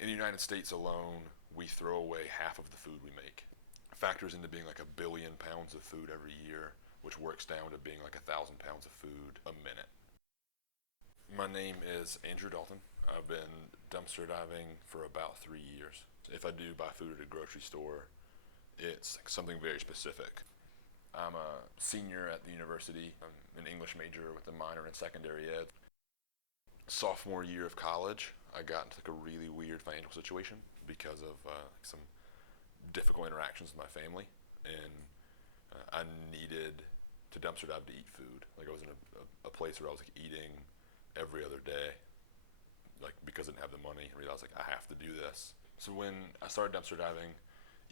In the United States alone, we throw away half of the food we make. Factors into being like 1 billion pounds of food every year, which works down to being like 1,000 pounds of food a minute. My name is Andrew Dalton. I've been dumpster diving for about 3 years. If I do buy food at a grocery store, it's something very specific. I'm a senior at the university. I'm an English major with a minor in secondary ed. Sophomore year of college, I got into like a really weird financial situation because of some difficult interactions with my family, and I needed to dumpster dive to eat food. Like I was in a place where I was like eating every other day, like because I didn't have the money. I realized like I have to do this. So when I started dumpster diving,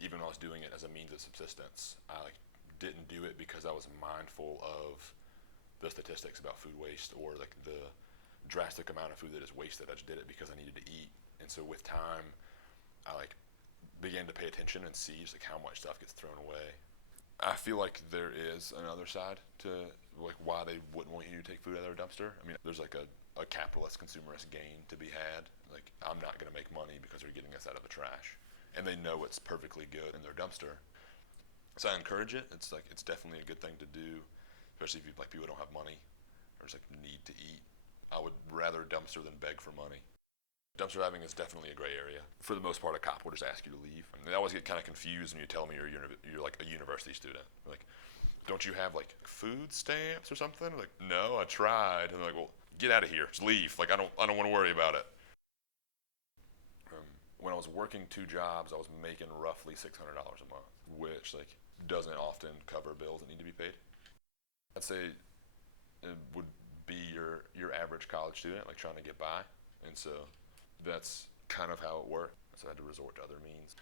even when I was doing it as a means of subsistence, I like didn't do it because I was mindful of the statistics about food waste or like the drastic amount of food that is wasted. I just did it because I needed to eat. And so with time, I like began to pay attention and see just like how much stuff gets thrown away. I feel like there is another side to like why they wouldn't want you to take food out of their dumpster. I mean, there's like a capitalist consumerist gain to be had. Like I'm not going to make money because they're getting us out of the trash, and they know it's perfectly good in their dumpster. So I encourage it. It's like it's definitely a good thing to do, especially if you, like people don't have money or just like need to eat. I would rather dumpster than beg for money. Dumpster diving is definitely a gray area. For the most part, a cop will just ask you to leave. And they always get kind of confused when you tell me you're like a university student. Like, don't you have like food stamps or something? Like, no, I tried. And they're like, well, get out of here, just leave. Like, I don't want to worry about it. When I was working 2 jobs, I was making roughly $600 a month, which like doesn't often cover bills that need to be paid. I'd say it would be your average college student, like trying to get by, and so that's kind of how it worked. So I had to resort to other means.